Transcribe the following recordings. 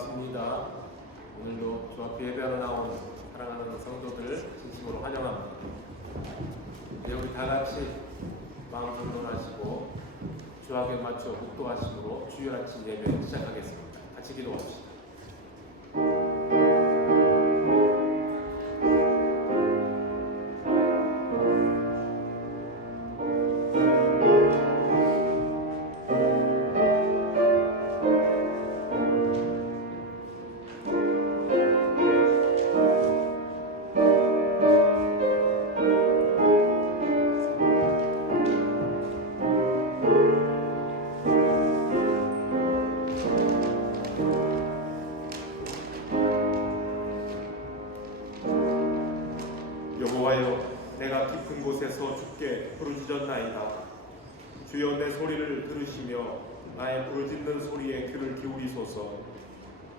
반갑습니다. 오늘도 주 앞에 예배하러 나온 사랑하는 성도들 진심으로 환영합니다. 네, 우리 다 같이 마음 정돈하시고 주악에 맞춰 묵도하심으로 주일 아침 예배 시작하겠습니다. 같이 기도합시다. 여호와여, 내가 깊은 곳에서 주께 부르짖었나이다. 주여, 내 소리를 들으시며 나의 부르짖는 소리에 귀를 기울이소서.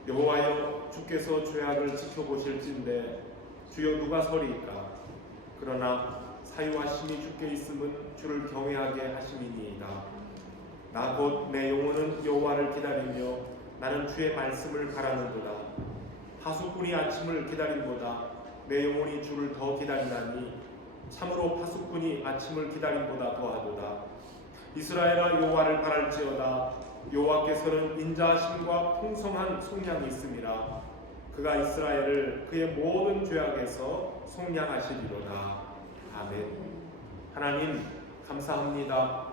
여호와여, 주께서 죄악을 지켜보실진대 주여 누가 서리이까. 그러나 사유하심이 주께 있음은 주를 경외하게 하심이니이다. 나 곧 내 영혼은 여호와를 기다리며 나는 주의 말씀을 바라는도다. 파수꾼이 아침을 기다림보다 내 영혼이 주를 더 기다리나니 참으로 파수꾼이 아침을 기다림보다 더하도다. 이스라엘아, 여호와를 바랄지어다. 여호와께서는 인자하심과 풍성한 속량이 있음이라. 그가 이스라엘을 그의 모든 죄악에서 속량하시리로다. 아멘. 하나님 감사합니다.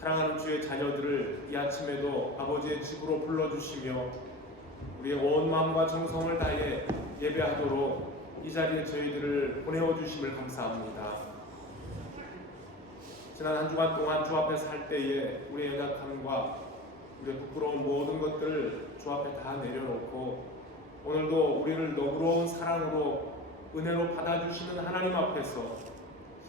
사랑하는 주의 자녀들을 이 아침에도 아버지의 집으로 불러주시며 우리의 온 마음과 정성을 다해 예배하도록 이 자리에 저희들을 보내어 주심을 감사합니다. 지난 한 주간 동안 주 앞에 살 때에 우리의 연약함과 우리의 부끄러운 모든 것들을 주 앞에 다 내려놓고 오늘도 우리를 너그러운 사랑으로 은혜로 받아주시는 하나님 앞에서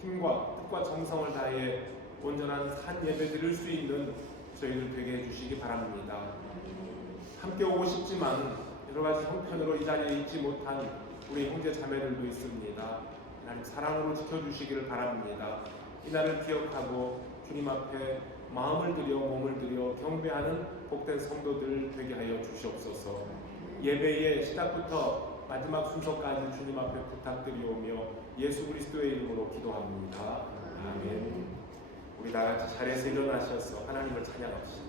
힘과 뜻과 정성을 다해 온전한 산 예배 드릴 수 있는 저희들 되게 해주시기 바랍니다. 함께 오고 싶지만 여러가지 형편으로 이 자리에 있지 못한 우리 형제 자매들도 있습니다. 하나님 사랑으로 지켜주시기를 바랍니다. 이날을 기억하고 주님 앞에 마음을 들여 몸을 들여 경배하는 복된 성도들 되게 하여 주시옵소서. 예배의 시작부터 마지막 순서까지 주님 앞에 부탁드리오며 예수 그리스도의 이름으로 기도합니다. 아멘. 우리 다같이 자리에서 일어나셔서 하나님을 찬양합시다.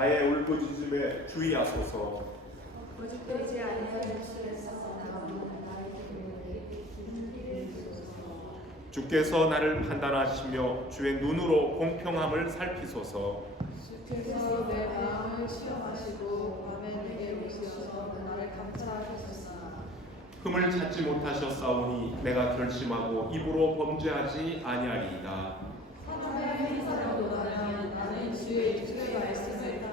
나의 울부짖음에 주의하소서. 거짓되지 아니하는 수에서 주께서 나를 판단하시며 주의 눈으로 공평함을 살피소서. 주께서 내 마음을 시험하시고 밤에 내게 오셔서 나를 감찰하소서. 흠을 찾지 못하셨사오니 내가 결심하고 입으로 범죄하지 아니하리이다. 사람의 행사로 논하면 나는 주의 말씀을 따라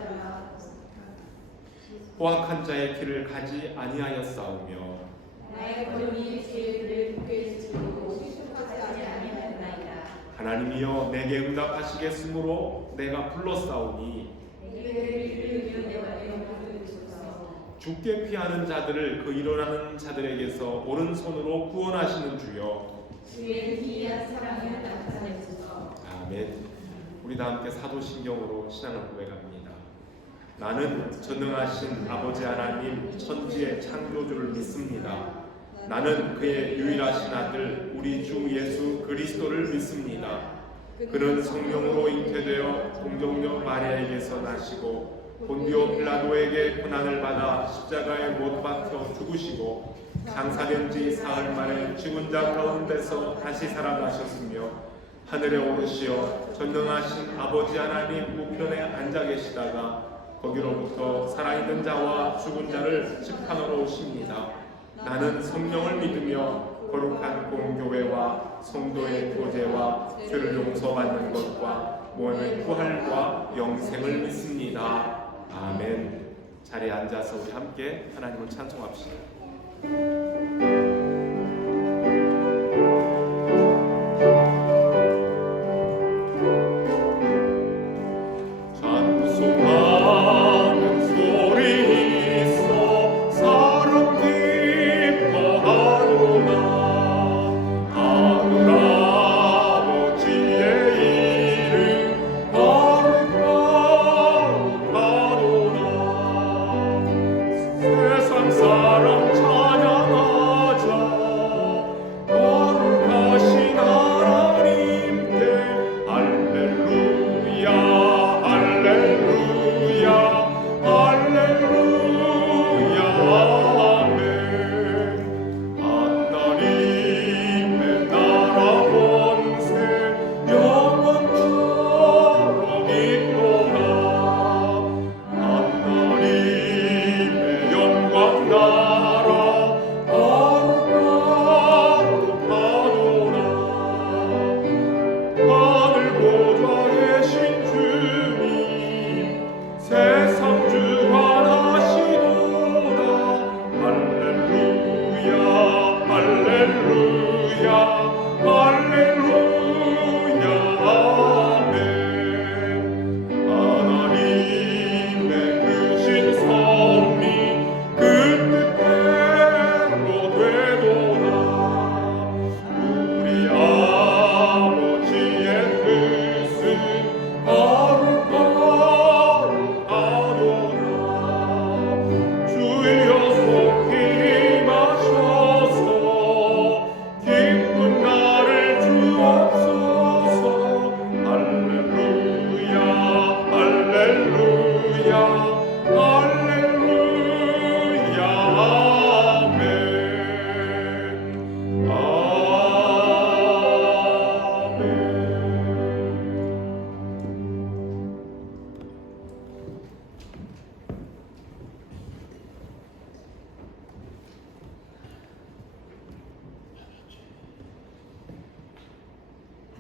포악한 자의 길을 가지 아니하였사오며 나의 걸음이 주의 길을 굳게 지키고 실족하지 아니하였나이다. 하나님이여 내게 응답하시겠으므로 내가 불렀사오니 죽게 피하는 자들을 그 일어나는 자들에게서 오른손으로 구원하시는 주여. 주의 기이한 사랑을 나타내소서. 아멘. 우리 다 함께 사도신경으로 신앙을 고백합니다. 나는 전능하신 아버지 하나님 천지의 창조주를 믿습니다. 나는 그의 유일하신 아들 우리 주 예수 그리스도를 믿습니다. 그는 성령으로 잉태되어 동정녀 마리아에게서 나시고 본디오 빌라도에게 고난을 받아 십자가에 못 박혀 죽으시고 장사된 지 사흘 만에 죽은 자 가운데서 다시 살아나셨으며 하늘에 오르시어 전능하신 아버지 하나님 우편에 앉아 계시다가 거기로부터 살아있는 자와 죽은 자를 심판하러 오십니다. 나는 성령을 믿으며 거룩한 공교회와 성도의 교제와 죄를 용서받는 것과 몸의 부활과 영생을 믿습니다. 아멘. 자리에 앉아서 우리 함께 하나님을 찬송합시다.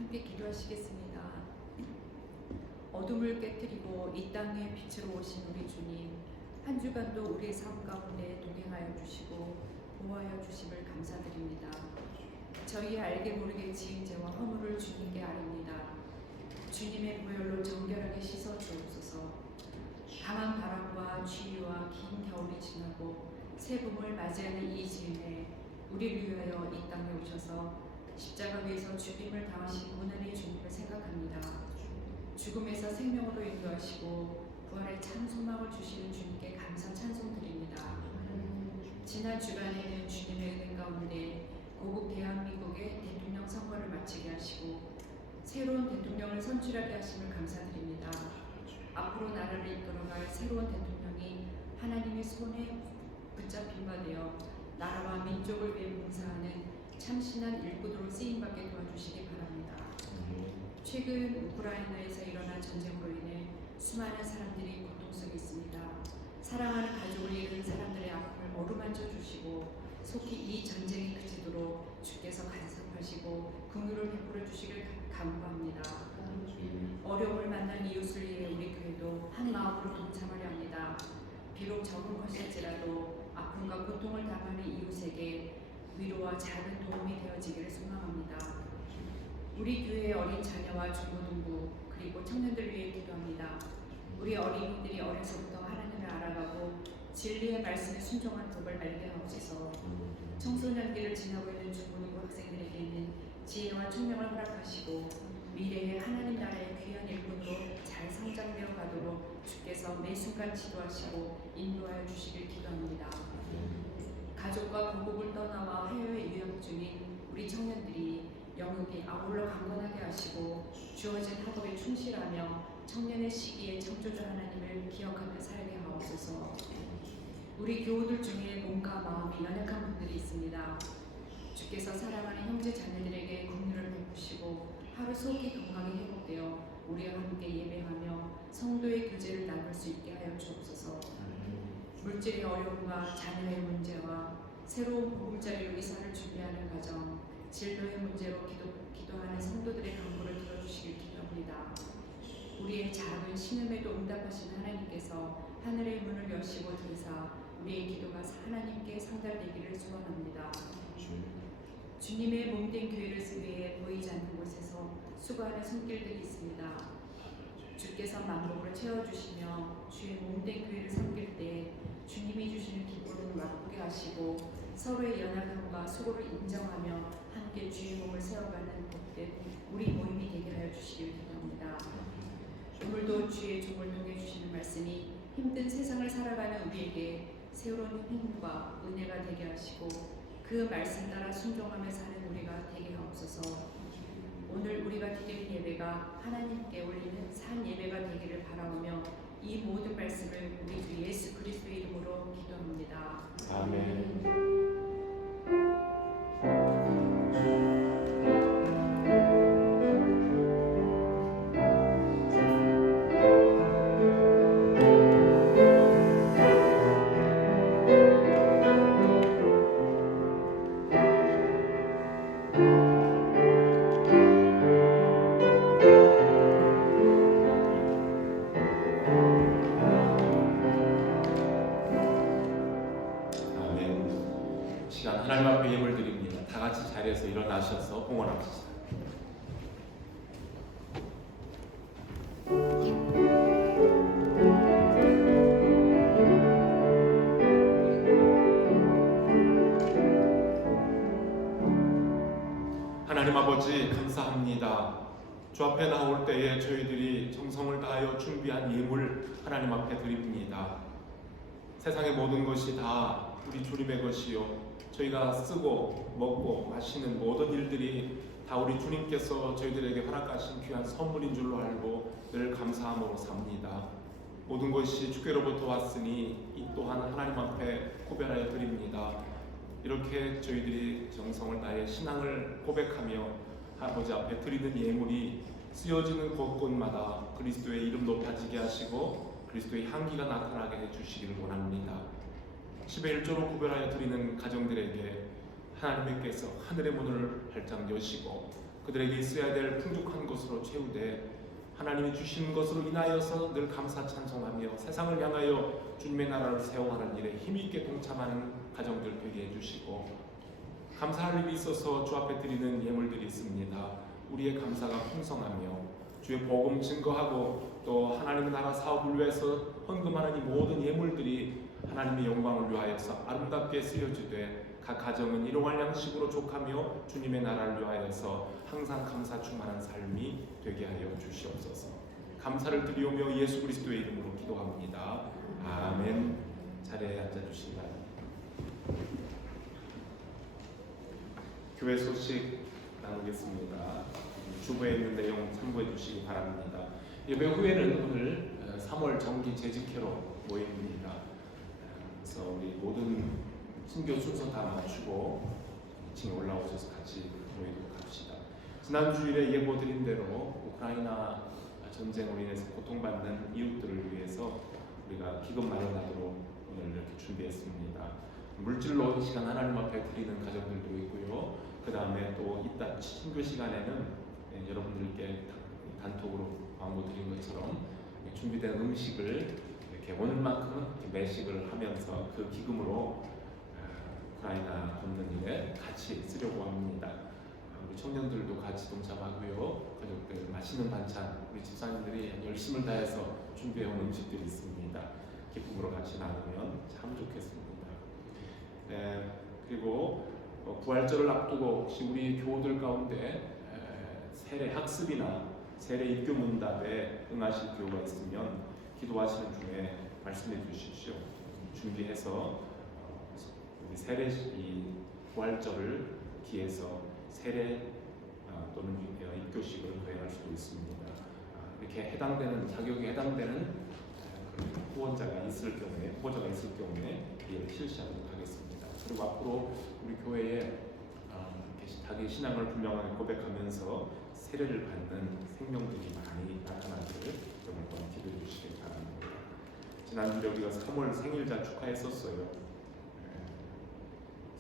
함께 기도하시겠습니다. 어둠을 깨뜨리고 이 땅에 빛으로 오신 우리 주님, 한 주간도 우리의 삶 가운데 동행하여 주시고 보호하여 주심을 감사드립니다. 저희 알게 모르게 지은 죄와 허물을 주님께 아립니다. 주님의 보혈로 정결하게 씻어 주옵소서. 강한 바람과 추위와 긴 겨울이 지나고 새 봄을 맞이하는 이 즈음에 우리를 위하여 이 땅에 오셔서 십자가 위에서 죽임을 당하신 고난의 주님을 생각합니다. 죽음에서 생명으로 인도하시고 부활의 참 소망을 주시는 주님께 감사 찬송드립니다. 지난 주간에는 주님의 은혜 가운데 고국 대한민국의 대통령 선거를 마치게 하시고 새로운 대통령을 선출하게 하심을 감사드립니다. 앞으로 나라를 이끌어갈 새로운 대통령이 하나님의 손에 붙잡힌 바 되어 나라와 민족을 위해 봉사하는 참신한 일꾼으로 쓰임받게 도와주시기 바랍니다. 최근 우크라이나에서 일어난 전쟁으로 인해 수많은 사람들이 고통 속에 있습니다. 사랑하는 가족을 잃은 사람들의 아픔을 어루만져 주시고 속히 이 전쟁이 그치도록 주께서 간섭하시고 긍휼을 베풀어 주시길 간구합니다. 어려움을 만난 이웃을 위해 우리 교회도 한 마음으로 동참하려 합니다. 비록 적은 것일지라도 아픔과 고통을 당하는 이웃에게 위로와 작은 도움이 되어지기를 소망합니다. 우리 교회의 어린 자녀와 중고등부 그리고 청년들 위해 기도합니다. 우리 어린이들이 어려서부터 하나님을 알아가고 진리의 말씀에 순종한 복을 발게 하옵소서. 청소년기를 지나고 있는 중고등부 학생들에게는 지혜와 총명을 허락하시고 미래의 하나님 나라의 귀한 일꾼으로 잘 성장되어 가도록 주께서 매 순간 지도하시고 인도하여 주시길 기도합니다. 가족과 고국을 떠나와 해외에 유학 중인 우리 청년들이 영역에 아울러 강건하게 하시고 주어진 학업에 충실하며 청년의 시기에 창조주 하나님을 기억하며 살게 하옵소서. 우리 교우들 중에 몸과 마음이 연약한 분들이 있습니다. 주께서 사랑하는 형제 자매들에게 긍휼을 베푸시고 하루 속히 건강이 회복되어 우리와 함께 예배하며 성도의 교제를 나눌 수 있게 하여 주옵소서. 물질의 어려움과 자녀의 문제와 새로운 보금자리로 이사를 준비하는 과정, 진로의 문제로 기도하는 성도들의 간구를 들어주시길 기도합니다. 우리의 작은 신음에도 응답하신 하나님께서 하늘의 문을 여시고 들으사 우리의 기도가 하나님께 상달되기를 소원합니다. 주님의 몸된 교회를 위해 보이지 않는 곳에서 수고하는 손길들이 있습니다. 주께서 만복으로 채워주시며 주의 몸된 교회를 섬길 때 주님이 주시는 기쁨을 맛보게 하시고 서로의 연약함과 수고를 인정하며 함께 주의 몸을 세워가는 복된 우리 모임이 되게 하여 주시길 기도합니다. 오늘도 주의 종을 통해 주시는 말씀이 힘든 세상을 살아가는 우리에게 새로운 힘과 은혜가 되게 하시고 그 말씀 따라 순종하며 사는 우리가 되게 하옵소서. 오늘 우리가 드리는 예배가 하나님께 올리는 산 예배가 되기를 바라오며 이 모든 말씀을 우리 주 예수 그리스도의 이름으로 기도합니다. 아멘. 하나님 앞에 예물 드립니다. 다 같이 자리에서 일어나셔서 봉헌합시다. 하나님 아버지 감사합니다. 주 앞에 나올 때에 저희들이 정성을 다하여 준비한 예물 하나님 앞에 드립니다. 세상의 모든 것이 다 우리 주님의 것이요 저희가 쓰고 먹고 마시는 모든 일들이 다 우리 주님께서 저희들에게 허락하신 귀한 선물인 줄로 알고 늘 감사함으로 삽니다. 모든 것이 주께로부터 왔으니 이 또한 하나님 앞에 고백하여 드립니다. 이렇게 저희들이 정성을 다해 신앙을 고백하며 아버지 앞에 드리는 예물이 쓰여지는 곳곳마다 그리스도의 이름 높아지게 하시고 그리스도의 향기가 나타나게 해주시기를 원합니다. 10의 1조로 구별하여 드리는 가정들에게 하나님께서 하늘의 문을 활짝 여시고 그들에게 있어야 될 풍족한 것으로 채우되 하나님이 주신 것으로 인하여서 늘 감사 찬송하며 세상을 향하여 주님의 나라를 세워가는 일에 힘있게 동참하는 가정들 되게 해주시고 감사할 일이 있어서 주 앞에 드리는 예물들이 있습니다. 우리의 감사가 풍성하며 주의 복음 증거하고 또 하나님의 나라 사업을 위해서 헌금하는 이 모든 예물들이 하나님의 영광을 위하여서 아름답게 쓰여지되 각 가정은 일용할 양식으로 족하며 주님의 나라를 위하여서 항상 감사 충만한 삶이 되게 하여 주시옵소서. 감사를 드리오며 예수 그리스도의 이름으로 기도합니다. 아멘. 자리에 앉아주시기 바랍니다. 교회 소식 나누겠습니다. 주보에 있는 내용 참고해 주시기 바랍니다. 예배 후에는 오늘 3월 정기 재직회로 모입니다. 그래서 우리 모든 순교 순서 다 맞추고 2층에 올라오셔서 같이 모이도록 합시다. 지난 주일에 예고드린 대로 우크라이나 전쟁으로 인해서 고통받는 이웃들을 위해서 우리가 기금 마련하도록 오늘 이렇게 준비했습니다. 물질로 이 시간 하나님 앞에 드리는 가정들도 있고요. 그 다음에 또 이따 친교 시간에는 여러분들께 단톡으로 광고 드린 것처럼 준비된 음식을 이렇게 오늘만큼은 이렇게 매식을 하면서 그 기금으로 우크라이나 돕는 일에 같이 쓰려고 합니다. 우리 청년들도 같이 동참하고요. 가족들 맛있는 반찬 우리 집사님들이 열심을 다해서 준비해온 음식들이 있습니다. 기쁨으로 같이 나누면 참 좋겠습니다. 그리고 부활절을 앞두고 혹시 우리 교우들 가운데 세례 학습이나 세례 입교 문답에 응하실 교우가 있으면 기도하시는 중에 말씀해 주십시오. 준비해서 우리 세례 이 부활절을 기해서 세례 또는 입교식을 거행할 수도 있습니다. 이렇게 해당되는 자격에 해당되는 후원자가 있을 경우에 후보자가 있을 경우에 이를 실시하도록 하겠습니다. 그리고 앞으로 우리 교회에 자기 신앙을 분명하게 고백하면서 세례를 받는 생명들이 많이 나타나기를 여러분 기도해 주시기 바랍니다. 지난주에 우리가 3월 생일자 축하했었어요.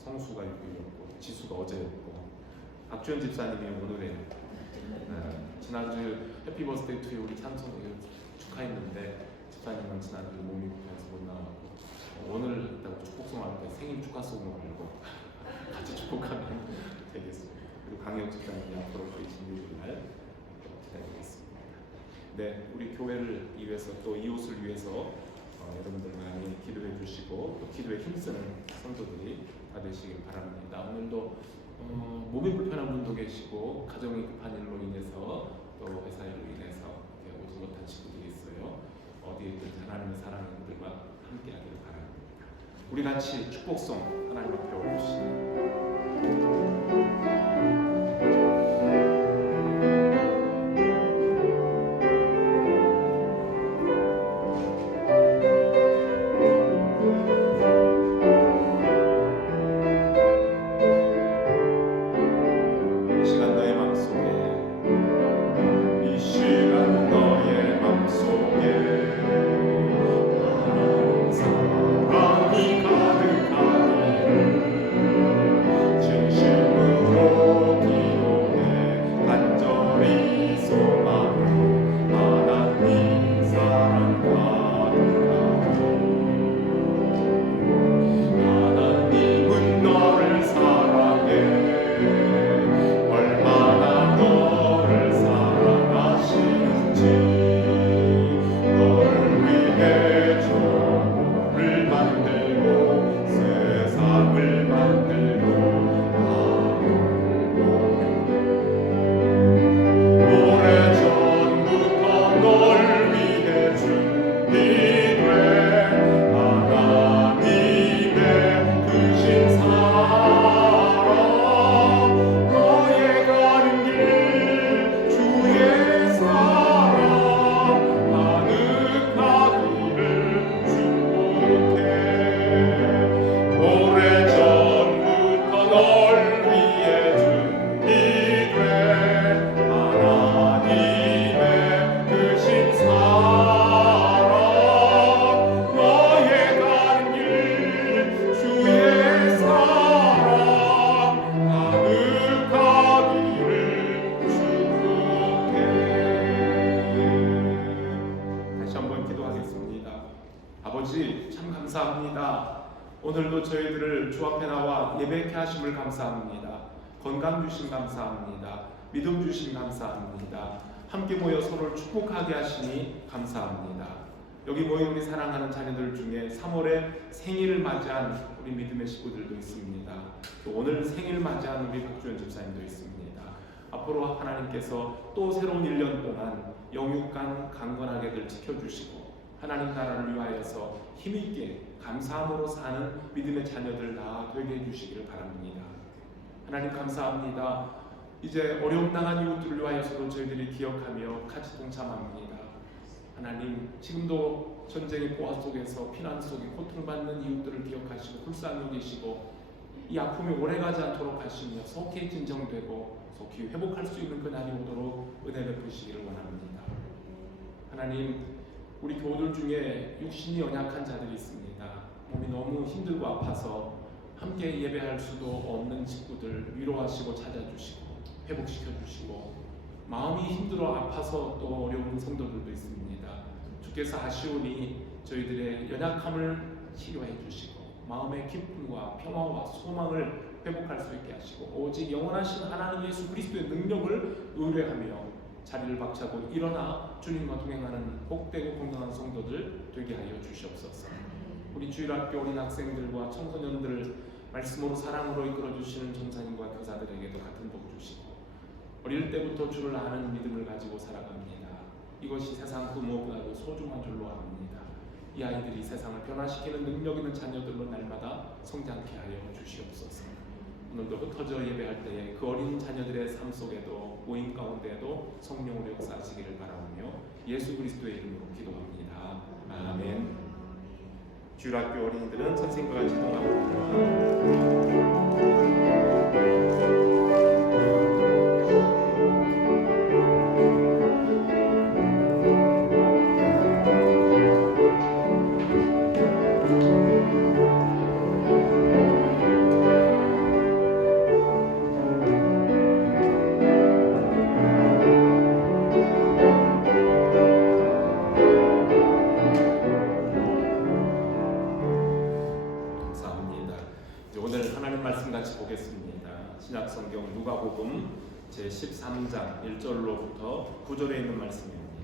성수가 6일이었고 지수가 어제였고 박주현 집사님이 오늘에 지난주 해피 버스데이 투에 우리 찬송 축하했는데 집사님은 지난주 몸이 불편해서 못 나왔고 오늘 있다고 축복송할 때 생일 축하송을 알고 같이 축복하면 되겠습니다. 그리고 강영 집사님이 앞으로 저희 진료일날 기다리겠습니다. 네, 우리 교회를 위해서 또 이웃을 위해서 여러분들 많이 기도해 주시고 또 기도에 힘쓰는 성도들이 다 되시길 바랍니다. 오늘도 몸이 불편한 분도 계시고 가정이 급한 일로 인해서 또 회사 일로 인해서 오지 못한 친구들이 있어요. 어디에 있든 하나님의 사랑들과 함께하기를 바랍니다. 우리 같이 축복송 하나님 앞에 올리시죠. 오늘도 저희들을 주 앞에 나와 예배케 하심을 감사합니다. 건강 주심 감사합니다. 믿음 주심 감사합니다. 함께 모여 서로를 축복하게 하시니 감사합니다. 여기 모인 우리 사랑하는 자녀들 중에 3월에 생일을 맞이한 우리 믿음의 식구들도 있습니다. 또 오늘 생일 맞이한 우리 박주현 집사님도 있습니다. 앞으로 하나님께서 또 새로운 1년 동안 영육간 강건하게들 지켜주시고 하나님 나라를 위하여서 힘있게 감사함으로 사는 믿음의 자녀들 다 되게 해주시기를 바랍니다. 하나님 감사합니다. 이제 어려움 당한 이웃들을 위하여서도 저희들이 기억하며 같이 동참합니다. 하나님 지금도 전쟁의 보화 속에서 피난 속에 고통받는 이웃들을 기억하시고 불쌍히 여기시고 이 아픔이 오래가지 않도록 하시며 속히 진정되고 속히 회복할 수 있는 그 날이 오도록 은혜 베푸시기를 원합니다. 하나님 우리 교우들 중에 육신이 연약한 자들이 있습니다. 몸이 너무 힘들고 아파서 함께 예배할 수도 없는 친구들 위로하시고 찾아주시고 회복시켜주시고 마음이 힘들어 아파서 또 어려운 성도들도 있습니다. 주께서 아시오니 저희들의 연약함을 치료해 주시고 마음의 기쁨과 평화와 소망을 회복할 수 있게 하시고 오직 영원하신 하나님 예수 그리스도의 능력을 의뢰하며 자리를 박차고 일어나 주님과 동행하는 복되고 건강한 성도들 되게 하여 주시옵소서. 우리 주일학교 어린 학생들과 청소년들을 말씀으로 사랑으로 이끌어 주시는 전사님과 교사들에게도 같은 복 주시고 어릴 때부터 주를 아는 믿음을 가지고 살아갑니다. 이것이 세상 그 무엇보다도 소중한 줄로 압니다. 이 아이들이 세상을 변화시키는 능력 있는 자녀들로 날마다 성장케 하여 주시옵소서. 오늘도 흩어져 예배할 때에 그 어린 자녀들의 삶 속에도 모임 가운데에도 성령으로 역사하시기를 바라며 예수 그리스도의 이름으로 기도합니다. 아멘. 주일학교 어린이들은 선생님과 같이 동합니다. 신약성경 누가복음 제13장 1절로부터 9절에 있는 말씀입니다.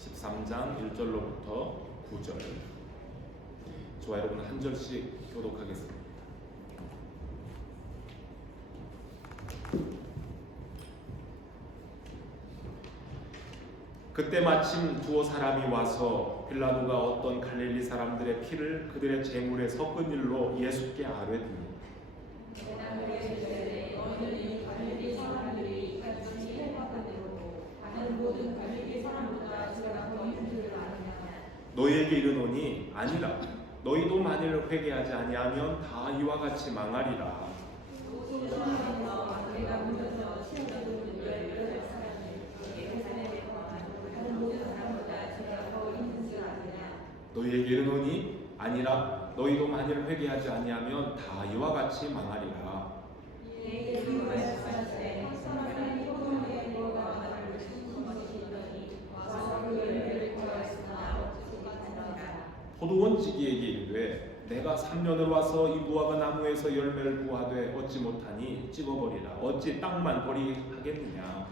13장 1절로부터 9절. 저와 여러분 한 절씩 교독하겠습니다. 그때 마침 두어 사람이 와서 빌라도가 어떤 갈릴리 사람들의 피를 그들의 제물에 섞은 일로 예수께 아뢰더니 너희에게 이르노니 아니라 너희도 만일 회개하지 아니하면 다 이와 같이 망하리라. 너희에게 이르노니 아니라 너희도 만일 회개하지 아니하면 다 이와 같이 망하리라. 포도원지기에게 이르되 내가 3년을 와서 이 무화과 나무에서 열매를 부하되 얻지 못하니 찍어버리라. 어찌 땅만 버리하겠느냐.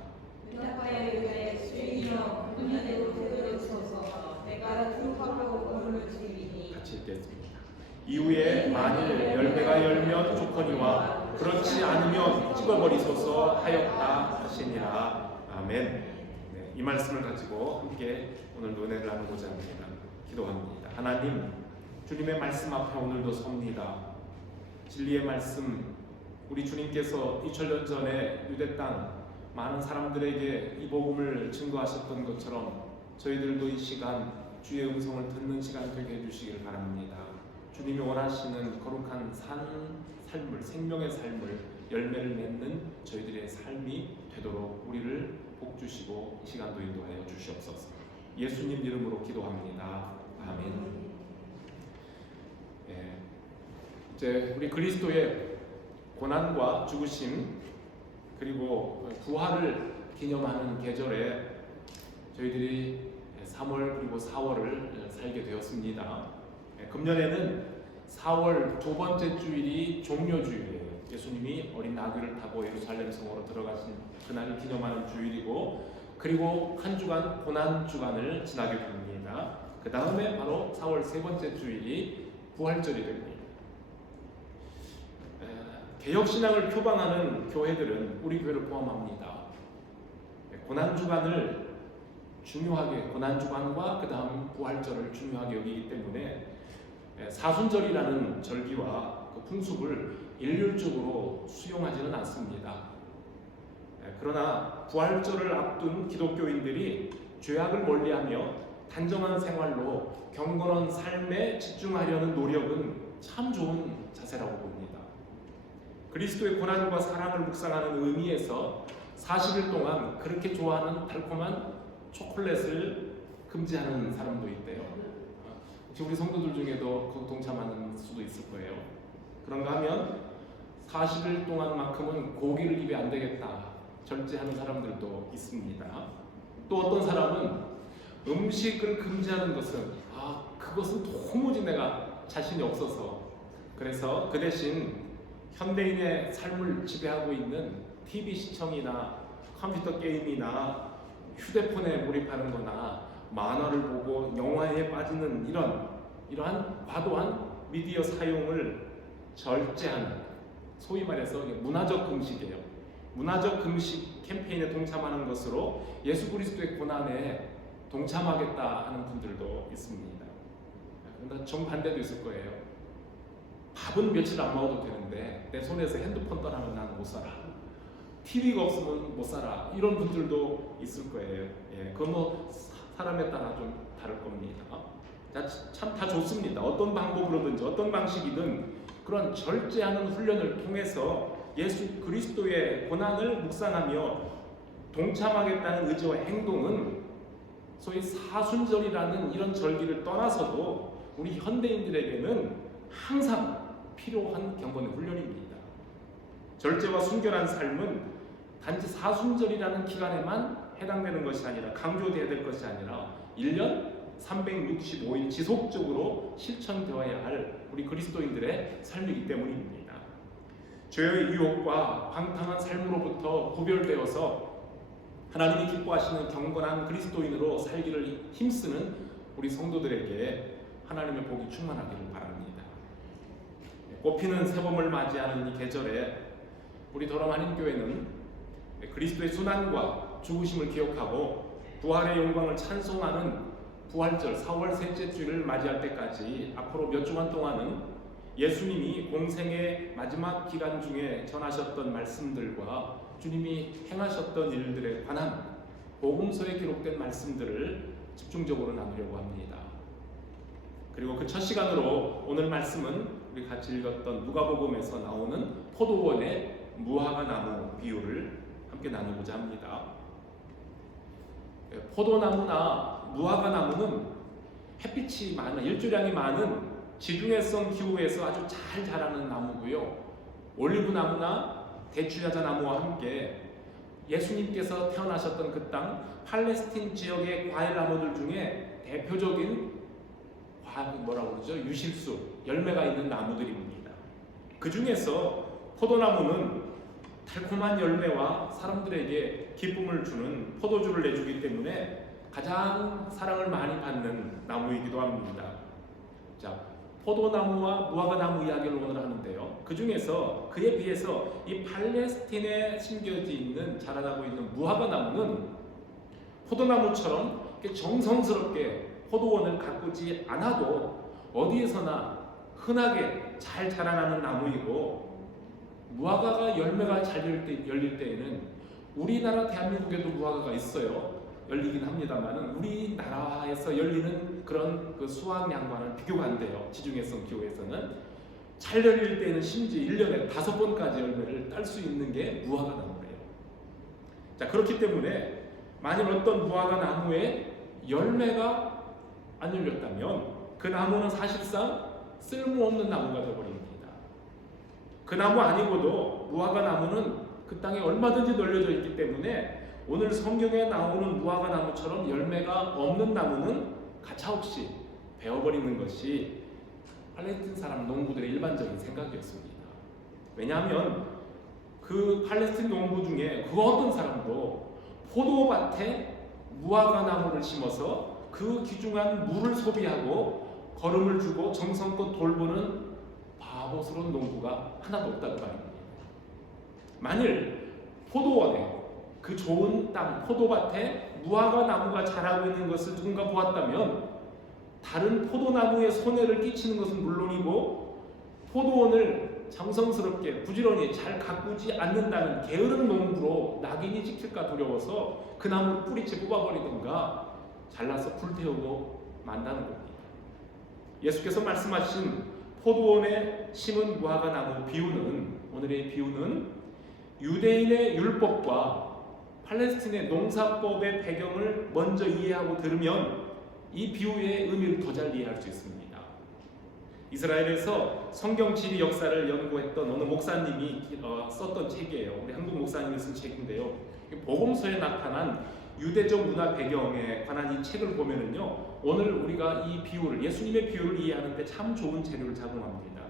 같이 읽겠습니다. 이후에 만일 열매가 열면 좋거니와 그렇지 않으면 찍어버리소서 하였다 하시니라. 아멘. 네, 이 말씀을 가지고 함께 오늘도 은혜를 나누고자 합니다. 기도합니다. 하나님, 주님의 말씀 앞에 오늘도 섭니다. 진리의 말씀, 우리 주님께서 2000년 전에 유대 땅 많은 사람들에게 이 복음을 증거하셨던 것처럼 저희들도 이 시간 주의 음성을 듣는 시간 되게 해주시기를 바랍니다. 주님이 원하시는 거룩한 삶을, 생명의 삶을 열매를 맺는 저희들의 삶이 되도록 우리를 복주시고 이 시간도 인도하여 주시옵소서. 예수님 이름으로 기도합니다. 아멘. 이제 우리 그리스도의 고난과 죽으심 그리고 부활을 기념하는 계절에 저희들이 3월 그리고 4월을 살게 되었습니다. 금년에는 4월 두 번째 주일이 종려주일이에요. 예수님이 어린 나귀를 타고 예루살렘 성으로 들어가신 그날을 기념하는 주일이고, 그리고 한 주간 고난 주간을 지나게 됩니다. 그 다음에 바로 4월 세 번째 주일이 부활절이 됩니다. 개혁신앙을 표방하는 교회들은 우리 교회를 포함합니다. 고난주간을 중요하게, 고난주간과 그 다음 부활절을 중요하게 여기기 때문에 사순절이라는 절기와 그 풍습을 일률적으로 수용하지는 않습니다. 그러나 부활절을 앞둔 기독교인들이 죄악을 멀리하며 단정한 생활로 경건한 삶에 집중하려는 노력은 참 좋은 자세라고 봅니다. 그리스도의 고난과 사랑을 묵상하는 의미에서 40일 동안 그렇게 좋아하는 달콤한 초콜릿을 금지하는 사람도 있대요. 혹시 우리 성도들 중에도 그 동참하는 수도 있을 거예요. 그런가 하면 40일 동안만큼은 고기를 입에 안 되겠다 절제하는 사람들도 있습니다. 또 어떤 사람은 음식을 금지하는 것은 그것은 도무지 내가 자신이 없어서, 그래서 그 대신 현대인의 삶을 지배하고 있는 TV 시청이나 컴퓨터 게임이나 휴대폰에 몰입하는 거나 만화를 보고 영화에 빠지는 이러한 과도한 미디어 사용을 절제하는, 소위 말해서 문화적 금식이에요. 문화적 금식 캠페인에 동참하는 것으로 예수 그리스도의 고난에 동참하겠다 하는 분들도 있습니다. 그런데 정반대도 있을 거예요. 밥은 며칠 안 먹어도 되는데 내 손에서 핸드폰 떠나면 나는 못 살아. TV가 없으면 못 살아. 이런 분들도 있을 거예요. 그건 뭐 사람에 따라 좀 다를 겁니다. 참 다 좋습니다. 어떤 방법으로든지 어떤 방식이든 그런 절제하는 훈련을 통해서 예수 그리스도의 고난을 묵상하며 동참하겠다는 의지와 행동은 소위 사순절이라는 이런 절기를 떠나서도 우리 현대인들에게는 항상 필요한 경건의 훈련입니다. 절제와 순결한 삶은 단지 사순절이라는 기간에만 해당되는 것이 아니라, 강조되어야 될 것이 아니라 1년 365일 지속적으로 실천되어야 할 우리 그리스도인들의 삶이기 때문입니다. 죄의 유혹과 방탕한 삶으로부터 구별되어서 하나님이 기뻐하시는 경건한 그리스도인으로 살기를 힘쓰는 우리 성도들에게 하나님의 복이 충만하기를 바랍니다. 꽃피는 새봄을 맞이하는 이 계절에 우리 더럼 한인교회는 그리스도의 순환과 죽으심을 기억하고 부활의 영광을 찬송하는 부활절 4월 셋째 주일을 맞이할 때까지 앞으로 몇 주간 동안은 예수님이 공생의 마지막 기간 중에 전하셨던 말씀들과 주님이 행하셨던 일들에 관한 복음서에 기록된 말씀들을 집중적으로 나누려고 합니다. 그리고 그 첫 시간으로 오늘 말씀은 우리 같이 읽었던 누가복음에서 나오는 포도원의 무화과 나무 비유를 함께 나누고자 합니다. 포도나무나 무화과 나무는 햇빛이 많은, 일조량이 많은 지중해성 기후에서 아주 잘 자라는 나무고요. 올리브 나무나 대추야자 나무와 함께 예수님께서 태어나셨던 그 땅 팔레스틴 지역의 과일 나무들 중에 대표적인 유실수, 열매가 있는 나무들입니다. 그 중에서 포도나무는 달콤한 열매와 사람들에게 기쁨을 주는 포도주를 내주기 때문에 가장 사랑을 많이 받는 나무이기도 합니다. 자, 포도나무와 무화과나무 이야기를 오늘 하는데요. 그 중에서 그에 비해서 이 팔레스틴에 심겨져 있는, 자라나고 있는 무화과나무는 포도나무처럼 정성스럽게 포도원을 가꾸지 않아도 어디에서나 흔하게 잘 자라나는 나무이고, 무화과가 열매가 잘 열릴 때에는 우리나라 대한민국에도 무화과가 있어요. 열리긴 합니다만 우리나라에서 열리는 그런 그 수확량과는 비교가 안 돼요. 지중해성 기후에서는 잘 열릴 때는 심지어 1년에 5번까지 열매를 딸 수 있는 게 무화과 나무예요. 자, 그렇기 때문에 만일 어떤 무화과 나무에 열매가 안 열렸다면 그 나무는 사실상 쓸모없는 나무가 되어버립니다. 그 나무 아니고도 무화과 나무는 그 땅에 얼마든지 널려져 있기 때문에 오늘 성경에 나오는 무화과 나무처럼 열매가 없는 나무는 가차없이 베어버리는 것이 팔레스틴 사람 농부들의 일반적인 생각이었습니다. 왜냐하면 그 팔레스틴 농부 중에 그 어떤 사람도 포도밭에 무화과 나무를 심어서 그 귀중한 물을 소비하고 거름을 주고 정성껏 돌보는 바보스러운 농부가 하나도 없다고 말입니다. 만일 포도원에, 그 좋은 땅 포도밭에 무화과 나무가 자라고 있는 것을 누군가 보았다면 다른 포도나무에 손해를 끼치는 것은 물론이고 포도원을 정성스럽게 부지런히 잘 가꾸지 않는다는 게으른 농부로 낙인이 찍힐까 두려워서 그 나무를 뿌리채 뽑아버리던가 잘라서 불태우고 만다는 겁니다. 예수께서 말씀하신 포도원에 심은 무화과 나무 비유는, 오늘의 비유는 유대인의 율법과 팔레스틴의 농사법의 배경을 먼저 이해하고 들으면 이 비유의 의미를 더 잘 이해할 수 있습니다. 이스라엘에서 성경 지리 역사를 연구했던 어느 목사님이 썼던 책이에요. 우리 한국 목사님이 쓴 책인데요. 복음서에 나타난 유대적 문화 배경에 관한 이 책을 보면은요, 오늘 우리가 이 비유를, 예수님의 비유를 이해하는데 참 좋은 재료를 제공합니다.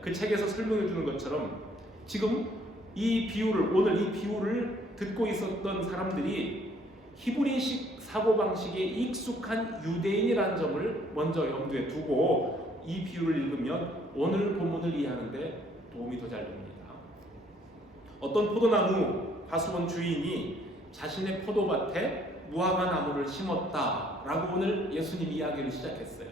그 책에서 설명해 주는 것처럼 지금 이 비유를, 오늘 이 비유를 듣고 있었던 사람들이 히브리식 사고방식에 익숙한 유대인이라는 점을 먼저 염두에 두고 이 비유를 읽으면 오늘 본문을 이해하는데 도움이 더 잘 됩니다. 어떤 포도나무 과수원 주인이 자신의 포도밭에 무화과 나무를 심었다라고 오늘 예수님 이야기를 시작했어요.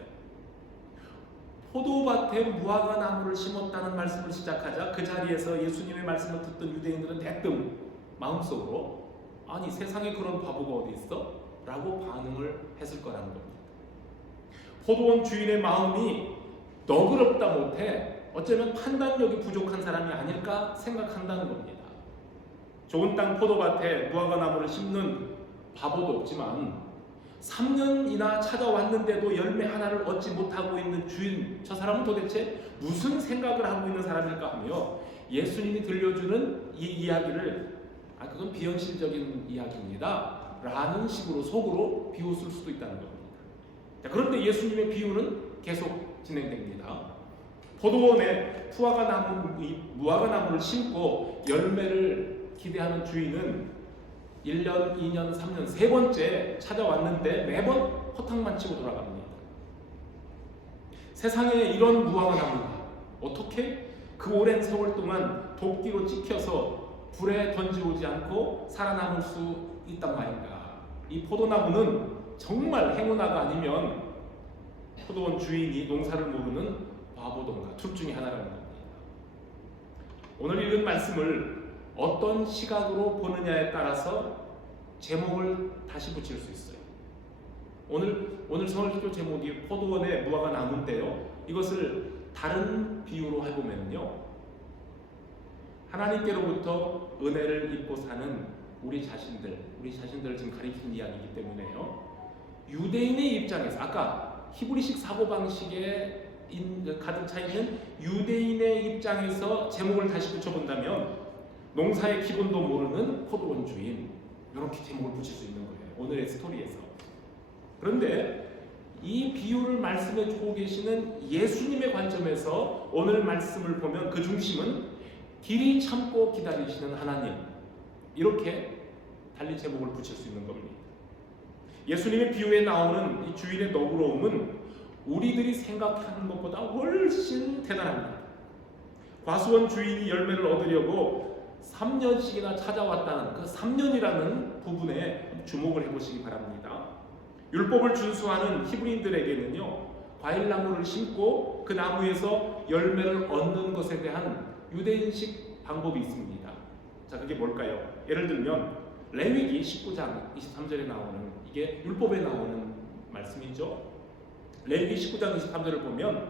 포도밭에 무화과 나무를 심었다는 말씀을 시작하자 그 자리에서 예수님의 말씀을 듣던 유대인들은 대뜸 마음속으로 아니 세상에 그런 바보가 어디 있어? 라고 반응을 했을 거라는 겁니다. 포도원 주인의 마음이 너그럽다 못해 어쩌면 판단력이 부족한 사람이 아닐까 생각한다는 겁니다. 좋은 땅 포도밭에 무화과 나무를 심는 바보도 없지만 3년이나 찾아왔는데도 열매 하나를 얻지 못하고 있는 주인, 저 사람은 도대체 무슨 생각을 하고 있는 사람일까 하며 예수님이 들려주는 이 이야기를 그건 비현실적인 이야기입니다 라는 식으로 속으로 비웃을 수도 있다는 겁니다. 자, 그런데 예수님의 비유는 계속 진행됩니다. 포도원에 무화과 나무를 심고 열매를 기대하는 주인은 1년, 2년, 3년, 세 번째 찾아왔는데 매번 허탕만 치고 돌아갑니다. 세상에 이런 무화과 나무가 어떻게 그 오랜 세월 동안 도끼로 찍혀서 불에 던지오지 않고 살아남을 수 있단 말인가. 이 포도나무는 정말 행운아가 아니면 포도원 주인이 농사를 모르는 바보던가 둘 중에 하나라는 겁니다. 오늘 읽은 말씀을 어떤 시각으로 보느냐에 따라서 제목을 다시 붙일 수 있어요. 오늘 서울기도 제목이 포도원의 무화과 나무인데요. 이것을 다른 비유로 해보면요, 하나님께로부터 은혜를 입고 사는 우리 자신들을 지금 가리키는 이야기이기 때문에요, 유대인의 입장에서 아까 히브리식 사고방식에 가득 차 있는 유대인의 입장에서 제목을 다시 붙여본다면 농사의 기본도 모르는 포도원 주인, 이렇게 제목을 붙일 수 있는 거예요, 오늘의 스토리에서. 그런데 이 비유를 말씀해 주고 계시는 예수님의 관점에서 오늘 말씀을 보면 그 중심은 길이 참고 기다리시는 하나님, 이렇게 달리 제목을 붙일 수 있는 겁니다. 예수님의 비유에 나오는 이 주인의 너그러움은 우리들이 생각하는 것보다 훨씬 대단합니다. 과수원 주인이 열매를 얻으려고 3년씩이나 찾아왔다는 그 3년이라는 부분에 주목을 해보시기 바랍니다. 율법을 준수하는 히브리인들에게는요, 과일나무를 심고 그 나무에서 열매를 얻는 것에 대한 유대인식 방법이 있습니다. 자, 그게 뭘까요? 예를 들면 레위기 19장 23절에 나오는, 이게 율법에 나오는 말씀이죠. 레위기 19장 23절을 보면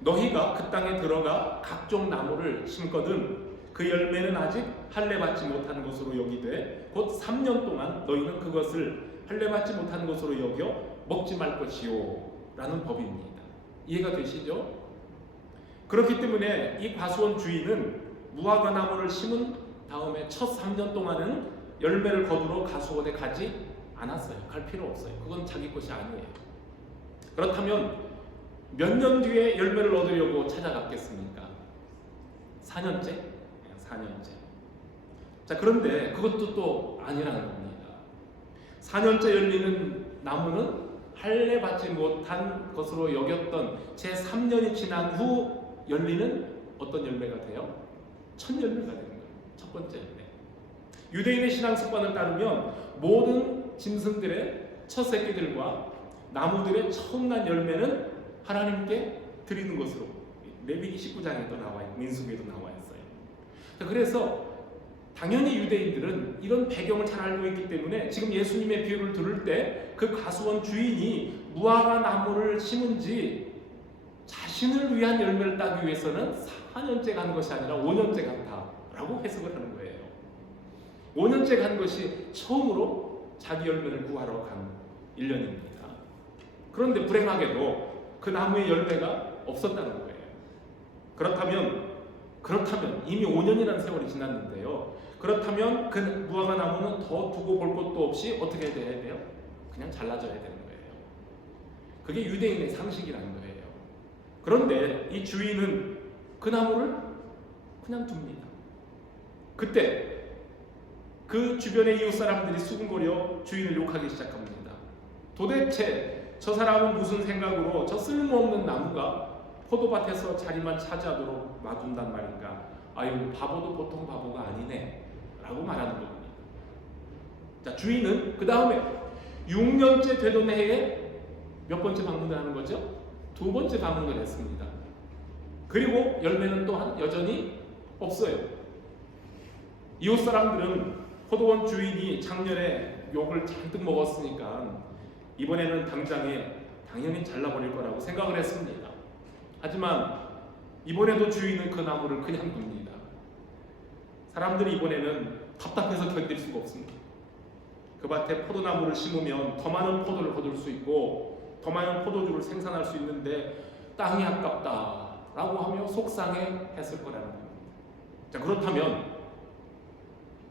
너희가 그 땅에 들어가 각종 나무를 심거든 그 열매는 아직 할례 받지 못한 것으로 여기되 곧 3년 동안 너희는 그것을 할례 받지 못한 것으로 여겨 먹지 말 것이요 라는 법입니다. 이해가 되시죠? 그렇기 때문에 이 과수원 주인은 무화과 나무를 심은 다음에 첫 3년 동안은 열매를 거두러 과수원에 가지 않았어요. 갈 필요 없어요. 그건 자기 것이 아니에요. 그렇다면 몇 년 뒤에 열매를 얻으려고 찾아갔겠습니까? 4년째? 4년째. 자, 그런데 그것도 또 아니라는 겁니다. 4년째 열리는 나무는 할례 받지 못한 것으로 여겼던 제 3년이 지난 후 열리는 어떤 열매가 돼요? 첫 열매가 되는 거예요. 첫 번째 열매. 유대인의 신앙 습관을 따르면 모든 짐승들의 첫 새끼들과 나무들의 처음 난 열매는 하나님께 드리는 것으로 레위기 19장에도 나와 있고 민수기에도 나와 있어요. 그래서 당연히 유대인들은 이런 배경을 잘 알고 있기 때문에 지금 예수님의 비유를 들을 때 그 과수원 주인이 무화과 나무를 심은 지 자신을 위한 열매를 따기 위해서는 4년째 간 것이 아니라 5년째 갔다라고 해석을 하는 거예요. 5년째 간 것이 처음으로 자기 열매를 구하러 간 1년입니다. 그런데 불행하게도 그 나무의 열매가 없었다는 거예요. 그렇다면 이미 5년이라는 세월이 지났는데요. 그렇다면 그 무화과 나무는 더 두고 볼 것도 없이 어떻게 해야 돼요? 그냥 잘라져야 되는 거예요. 그게 유대인의 상식이라는 거예요. 그런데 이 주인은 그 나무를 그냥 둡니다. 그때 그 주변의 이웃 사람들이 수군거려 주인을 욕하기 시작합니다. 도대체 저 사람은 무슨 생각으로 저 쓸모없는 나무가 포도밭에서 자리만 차지하도록 놔둔단 말인가? 아유, 바보도 보통 바보가 아니네 라고 말하는 겁니다. 자, 주인은 그 다음에 6년째 되던 해에 몇 번째 방문을 하는 거죠? 2번째 방문을 했습니다. 그리고 열매는 또한 여전히 없어요. 이웃 사람들은 포도원 주인이 작년에 욕을 잔뜩 먹었으니까 이번에는 당장에 당연히 잘라버릴 거라고 생각을 했습니다. 하지만 이번에도 주인은 그 나무를 그냥 둡니다. 사람들이 이번에는 답답해서 견딜 수가 없습니다. 그 밭에 포도나무를 심으면 더 많은 포도를 거둘 수 있고 더 많은 포도주를 생산할 수 있는데 땅이 아깝다라고 하며 속상해했을 거라는 겁니다. 자, 그렇다면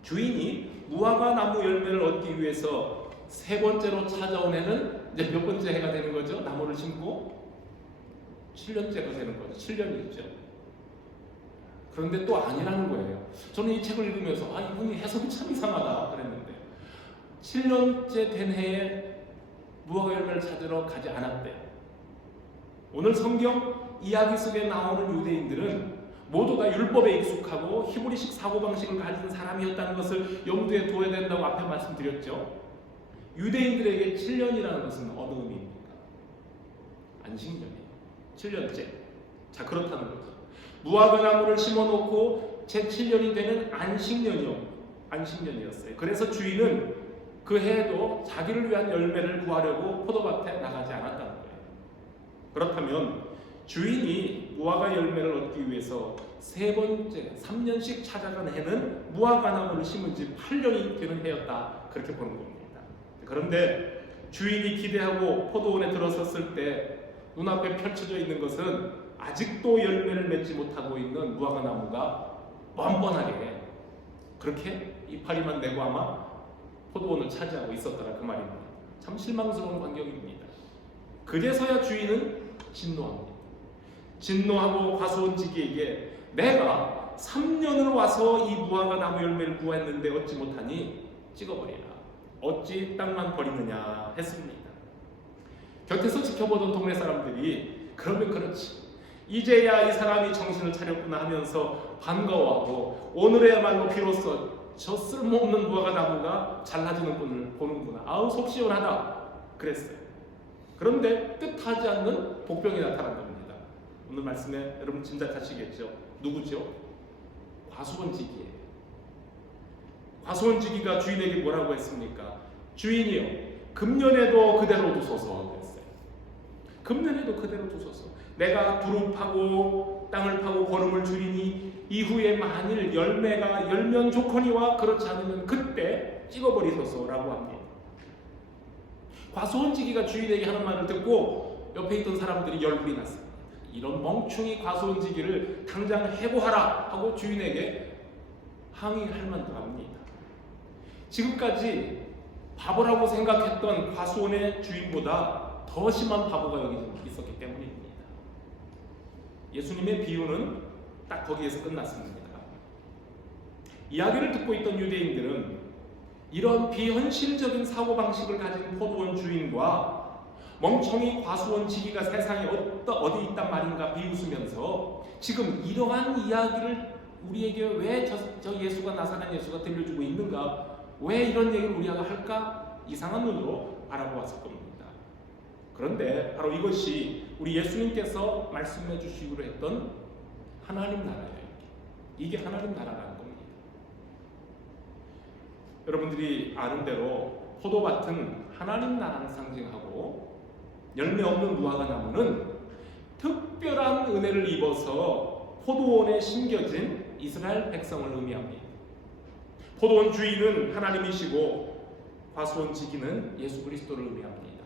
주인이 무화과 나무 열매를 얻기 위해서 3번째로 찾아온 해는 이제 몇 번째 해가 되는 거죠? 나무를 심고 7년째가 되는 거죠. 7년이죠. 그런데 또 아니라는 거예요. 저는 이 책을 읽으면서 이분이 해석이 참 이상하다 그랬는데 7년째 된 해에 무화과 열매를 찾으러 가지 않았대. 오늘 성경 이야기 속에 나오는 유대인들은 모두 다 율법에 익숙하고 히브리식 사고방식을 가진 사람이었다는 것을 염두에 둬야 된다고 앞에 말씀드렸죠. 유대인들에게 7년이라는 것은 어느 의미입니까? 안식년이에요. 7년째. 자, 그렇다는 거죠. 무화과 나무를 심어놓고 제 7년이 되는 안식년이었어요. 그래서 주인은 그 해에도 자기를 위한 열매를 구하려고 포도밭에 나가지 않았다는 거예요. 그렇다면 주인이 무화과 열매를 얻기 위해서 3번째, 3년씩 찾아간 해는 무화과 나무를 심은 지 8년이 되는 해였다. 그렇게 보는 겁니다. 그런데 주인이 기대하고 포도원에 들어섰을 때 눈앞에 펼쳐져 있는 것은 아직도 열매를 맺지 못하고 있는 무화과 나무가 뻔뻔하게 그렇게 이파리만 내고 아마 포도원을 차지하고 있었더라 그 말입니다. 참 실망스러운 광경입니다. 그제서야 주인은 진노합니다. 진노하고 과수원지기에게 내가 3년을 와서 이 무화과 나무 열매를 구했는데 얻지 못하니 찍어버리라. 어찌 땅만 버리느냐 했습니다. 곁에서 지켜보던 동네 사람들이 그러면 그렇지, 이제야 이 사람이 정신을 차렸구나 하면서 반가워하고 오늘의야말로 비로소 저 쓸모없는 무화과 나무가 잘라지는 꾼을 보는구나. 아우 속 시원하다 그랬어요. 그런데 뜻하지 않는 복병이 나타난 겁니다. 오늘 말씀에 여러분 짐작하시겠죠? 누구죠? 과수원지기예요. 과수원지기가 주인에게 뭐라고 했습니까? 주인이요, 금년에도 그대로 두소서 그랬어요. 금년에도 그대로 두소서. 내가 두루 파고 땅을 파고 거름을 줄이니 이후에 만일 열매가 열면 좋거니와 그렇지 않으면 그때 찍어버리소서라고 합니다. 과수원지기가 주인에게 하는 말을 듣고 옆에 있던 사람들이 열불이 났습니다. 이런 멍충이 과수원지기를 당장 해고하라 하고 주인에게 항의할 만도 합니다. 지금까지 바보라고 생각했던 과수원의 주인보다 더 심한 바보가 여기 있었기 때문입니다. 예수님의 비유는 딱 거기에서 끝났습니다. 이야기를 듣고 있던 유대인들은 이런 비현실적인 사고방식을 가진 포도원 주인과 멍청이 과수원 지기가 세상에 어디 있단 말인가 비웃으면서 지금 이러한 이야기를 우리에게 왜 저 예수가 나사렛 예수가 들려주고 있는가, 왜 이런 얘기를 우리가 할까 이상한 눈으로 바라보았을 겁니다. 그런데 바로 이것이 우리 예수님께서 말씀해 주시기로 했던 하나님 나라예요. 이게 하나님 나라라는 겁니다. 여러분들이 아는 대로 포도밭은 하나님 나라를 상징하고 열매 없는 무화과 나무는 특별한 은혜를 입어서 포도원에 심겨진 이스라엘 백성을 의미합니다. 포도원 주인은 하나님이시고 과수원 지기는 예수 그리스도를 의미합니다.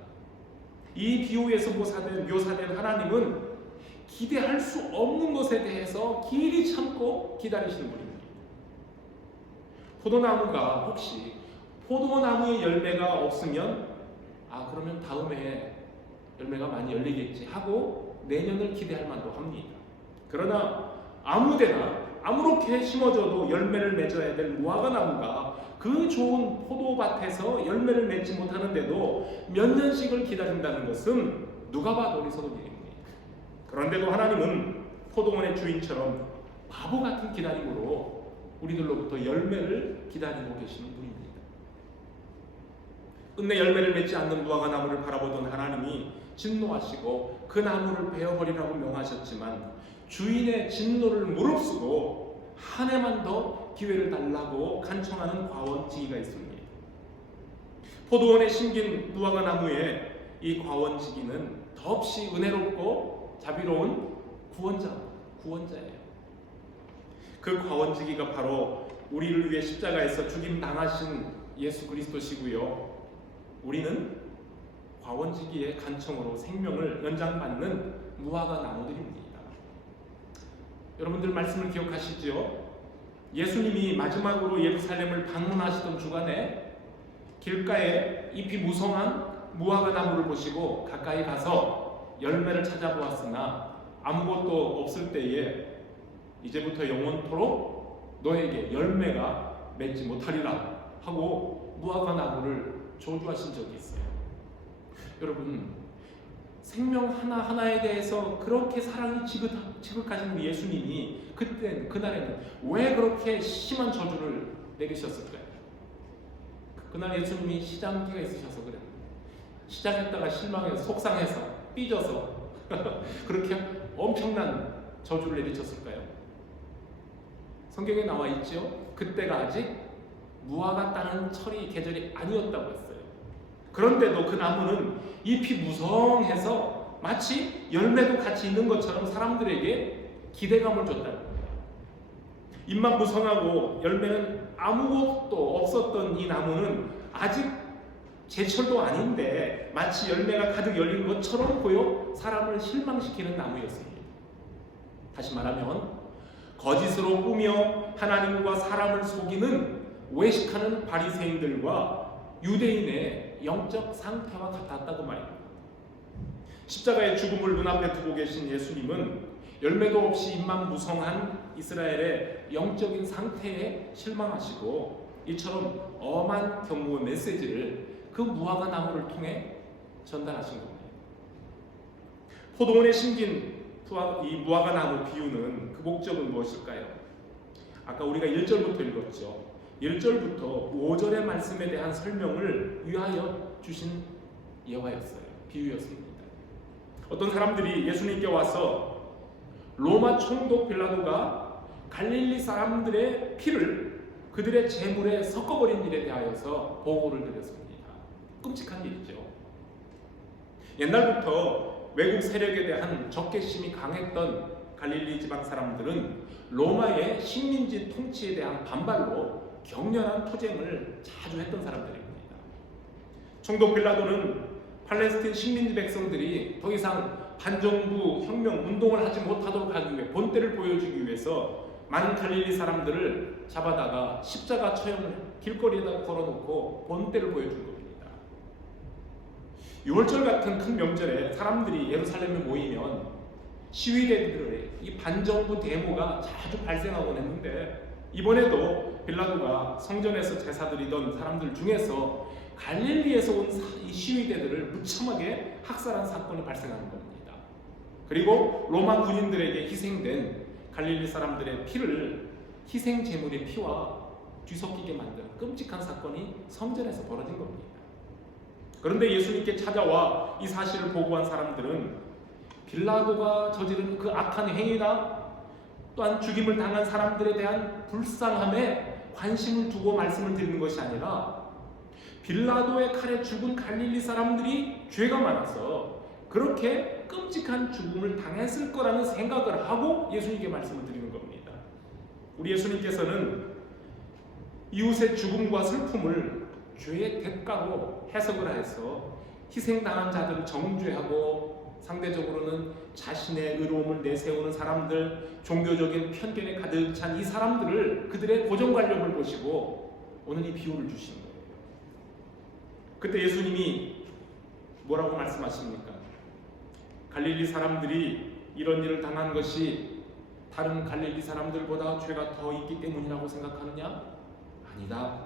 이 비유에서 묘사된 하나님은 기대할 수 없는 것에 대해서 길이 참고 기다리시는 분입니다. 포도나무가 혹시 포도나무의 열매가 없으면 그러면 다음에 열매가 많이 열리겠지 하고 내년을 기대할 만도 합니다. 그러나 아무데나 아무렇게 심어져도 열매를 맺어야 될 무화과 나무가 그 좋은 포도밭에서 열매를 맺지 못하는데도 몇 년씩을 기다린다는 것은 누가 봐도 어리석은 일입니다. 그런데도 하나님은 포도원의 주인처럼 바보 같은 기다림으로 우리들로부터 열매를 기다리고 계시는 분입니다. 끝내 열매를 맺지 않는 무화과 나무를 바라보던 하나님이 진노하시고 그 나무를 베어버리라고 명하셨지만 주인의 진노를 무릅쓰고 한 해만 더 기회를 달라고 간청하는 과원지기가 있습니다. 포도원에 심긴 무화과 나무에 이 과원지기는 더없이 은혜롭고 자비로운 구원자예요. 그 과원지기가 바로 우리를 위해 십자가에서 죽임 당하신 예수 그리스도시고요. 우리는 과원지기의 간청으로 생명을 연장받는 무화과 나무들입니다. 여러분들 말씀을 기억하시죠? 예수님이 마지막으로 예루살렘을 방문하시던 주간에 길가에 잎이 무성한 무화과 나무를 보시고 가까이 가서 열매를 찾아보았으나 아무것도 없을 때에 이제부터 영원토록 너에게 열매가 맺지 못하리라 하고 무화과 나무를 저주하신 적이 있어요. 여러분, 생명 하나하나에 대해서 그렇게 사랑이 지극하신 예수님이 그날에는 왜 그렇게 심한 저주를 내리셨을까요? 그날 예수님이 시장기가 있으셔서 그래요. 시장했다가 실망해서 속상해서 삐져서 그렇게 엄청난 저주를 내리셨을까요? 성경에 나와 있죠. 그때가 아직 무화과 따는 계절이 아니었다고 했어요. 그런데도 그 나무는 잎이 무성해서 마치 열매도 같이 있는 것처럼 사람들에게 기대감을 줬다는 거예요. 잎만 무성하고 열매는 아무것도 없었던 이 나무는 아직 제철도 아닌데 마치 열매가 가득 열린 것처럼 보여 사람을 실망시키는 나무였습니다. 다시 말하면 거짓으로 꾸며 하나님과 사람을 속이는 외식하는 바리새인들과 유대인의 영적 상태와 같았다고 말입니다. 십자가의 죽음을 눈앞에 두고 계신 예수님은 열매도 없이 잎만 무성한 이스라엘의 영적인 상태에 실망하시고 이처럼 엄한 경고의 메시지를 그 무화과 나무를 통해 전달하신 겁니다. 포도원에 심긴 이 무화과 나무 비유는 그 목적은 무엇일까요? 아까 우리가 1절부터 읽었죠. 1절부터 5절의 말씀에 대한 설명을 위하여 주신 예화였어요. 비유였습니다. 어떤 사람들이 예수님께 와서 로마 총독 빌라도가 갈릴리 사람들의 피를 그들의 제물에 섞어버린 일에 대하여서 보고를 드렸습니다. 끔찍한 일이죠. 옛날부터 외국 세력에 대한 적개심이 강했던 갈릴리 지방 사람들은 로마의 식민지 통치에 대한 반발로 격렬한 투쟁을 자주 했던 사람들입니다. 총독 빌라도는 팔레스틴 식민지 백성들이 더 이상 반정부 혁명 운동을 하지 못하도록 하기 위해 본때를 보여주기 위해서 많은 갈릴리 사람들을 잡아다가 십자가 처형을 길거리에다 걸어놓고 본때를 보여준 겁니다. 6월절 같은 큰 명절에 사람들이 예루살렘에 모이면 시위대들의 이 반정부 데모가 자주 발생하곤 했는데 이번에도 빌라도가 성전에서 제사 드리던 사람들 중에서 갈릴리에서 온 이 시위대들을 무참하게 학살한 사건이 발생하는 겁니다. 그리고 로마 군인들에게 희생된 갈릴리 사람들의 피를 희생 제물의 피와 뒤섞이게 만든 끔찍한 사건이 성전에서 벌어진 겁니다. 그런데 예수님께 찾아와 이 사실을 보고한 사람들은 빌라도가 저지른 그 악한 행위나 또한 죽임을 당한 사람들에 대한 불쌍함에 관심을 두고 말씀을 드리는 것이 아니라 빌라도의 칼에 죽은 갈릴리 사람들이 죄가 많아서 그렇게 끔찍한 죽음을 당했을 거라는 생각을 하고 예수님께 말씀을 드리는 겁니다. 우리 예수님께서는 이웃의 죽음과 슬픔을 죄의 대가로 해석을 해서 희생당한 자들을 정죄하고 상대적으로는 자신의 의로움을 내세우는 사람들, 종교적인 편견에 가득 찬 이 사람들을 그들의 고정관념을 보시고 오늘 이 비유를 주신 거예요. 그때 예수님이 뭐라고 말씀하십니까? 갈릴리 사람들이 이런 일을 당한 것이 다른 갈릴리 사람들보다 죄가 더 있기 때문이라고 생각하느냐? 아니다.